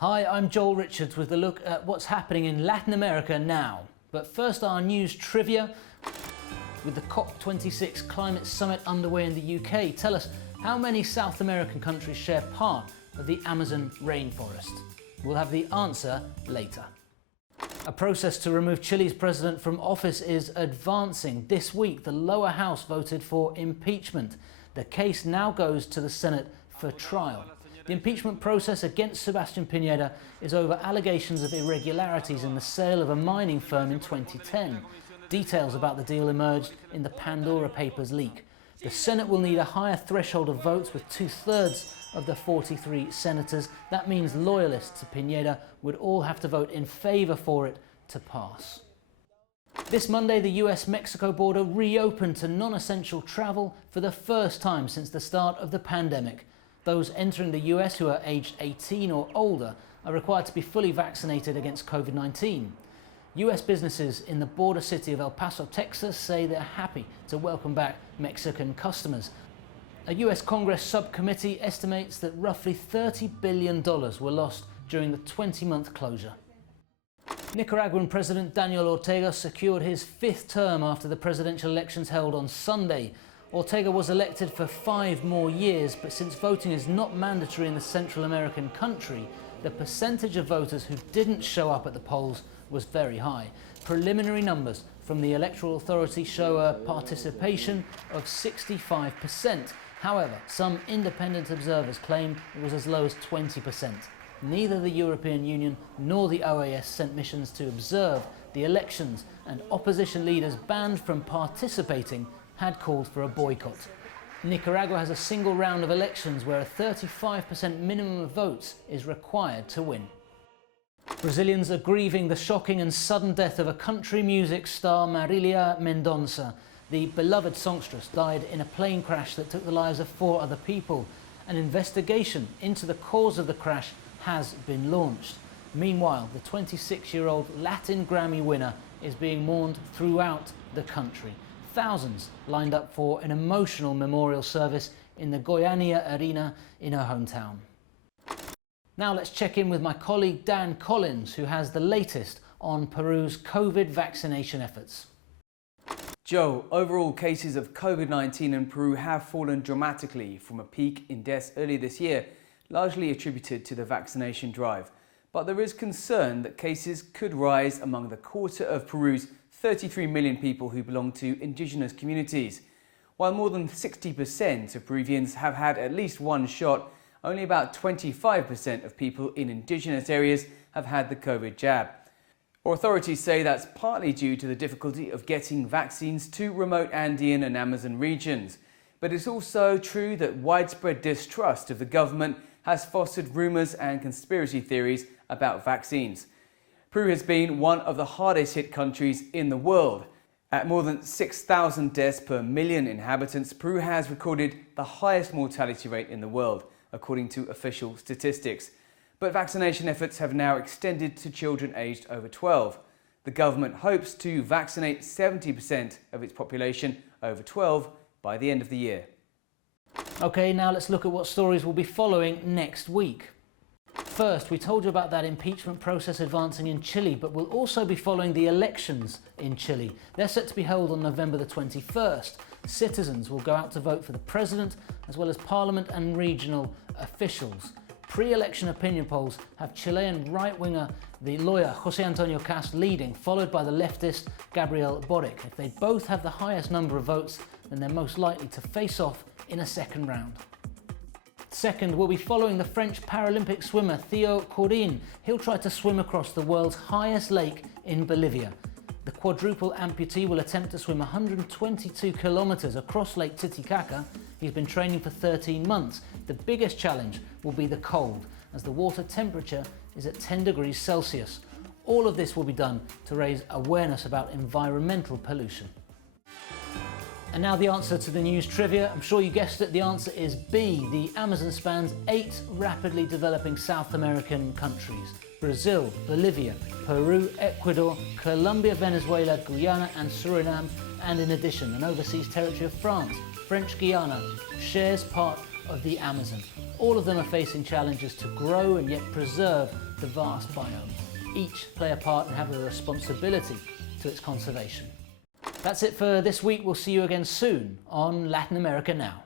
Hi, I'm Joel Richards with a look at what's happening in Latin America now. But first, our news trivia. With the COP26 climate summit underway in the UK, tell us how many South American countries share part of the Amazon rainforest? We'll have the answer later. A process to remove Chile's president from office is advancing. This week, the lower house voted for impeachment. The case now goes to the Senate for trial. The impeachment process against Sebastian Pinera is over allegations of irregularities in the sale of a mining firm in 2010. Details about the deal emerged in the Pandora Papers leak. The Senate will need a higher threshold of votes with 2/3 of the 43 senators. That means loyalists to Pinera would all have to vote in favour for it to pass. This Monday, the US-Mexico border reopened to non-essential travel for the first time since the start of the pandemic. Those entering the US who are aged 18 or older are required to be fully vaccinated against COVID-19. US businesses in the border city of El Paso, Texas say they're happy to welcome back Mexican customers. A US Congress subcommittee estimates that roughly $30 billion were lost during the 20-month closure. Nicaraguan President Daniel Ortega secured his 5th term after the presidential elections held on Sunday. Ortega was elected for 5 more years, but since voting is not mandatory in the Central American country, the percentage of voters who didn't show up at the polls was very high. Preliminary numbers from the Electoral Authority show a participation of 65%. However, some independent observers claim it was as low as 20%. Neither the European Union nor the OAS sent missions to observe the elections, and opposition leaders banned from participating had called for a boycott. Nicaragua has a single round of elections where a 35% minimum of votes is required to win. Brazilians are grieving the shocking and sudden death of a country music star, Marília Mendonça. The beloved songstress died in a plane crash that took the lives of 4 other people. An investigation into the cause of the crash has been launched. Meanwhile, the 26-year-old Latin Grammy winner is being mourned throughout the country. Thousands lined up for an emotional memorial service in the Goiânia Arena in her hometown. Now let's check in with my colleague Dan Collyns, who has the latest on Peru's COVID vaccination efforts. Joe, overall cases of COVID-19 in Peru have fallen dramatically from a peak in deaths earlier this year, largely attributed to the vaccination drive. But there is concern that cases could rise among the quarter of Peru's 33 million people who belong to indigenous communities. While more than 60% of Peruvians have had at least one shot, only about 25% of people in indigenous areas have had the COVID jab. Authorities say that's partly due to the difficulty of getting vaccines to remote Andean and Amazon regions. But it's also true that widespread distrust of the government has fostered rumours and conspiracy theories about vaccines. Peru has been one of the hardest hit countries in the world. At more than 6,000 deaths per million inhabitants, Peru has recorded the highest mortality rate in the world, according to official statistics. But vaccination efforts have now extended to children aged over 12. The government hopes to vaccinate 70% of its population over 12 by the end of the year. Okay, now let's look at what stories we'll be following next week. First, we told you about that impeachment process advancing in Chile, but we'll also be following the elections in Chile. They're set to be held on November the 21st. Citizens will go out to vote for the president, as well as parliament and regional officials. Pre-election opinion polls have Chilean right-winger, the lawyer José Antonio Cast leading, followed by the leftist Gabriel Boric. If they both have the highest number of votes, then they're most likely to face off in a second round. Second, we'll be following the French Paralympic swimmer Theo Collyns. He'll try to swim across the world's highest lake in Bolivia. The quadruple amputee will attempt to swim 122 kilometers across Lake Titicaca. He's been training for 13 months. The biggest challenge will be the cold, as the water temperature is at 10 degrees Celsius. All of this will be done to raise awareness about environmental pollution. And now the answer to the news trivia. I'm sure you guessed it, the answer is B. The Amazon spans 8 rapidly developing South American countries: Brazil, Bolivia, Peru, Ecuador, Colombia, Venezuela, Guyana and Suriname, and in addition an overseas territory of France. French Guiana shares part of the Amazon. All of them are facing challenges to grow and yet preserve the vast biome. Each play a part and have a responsibility to its conservation. That's it for this week. We'll see you again soon on Latin America Now.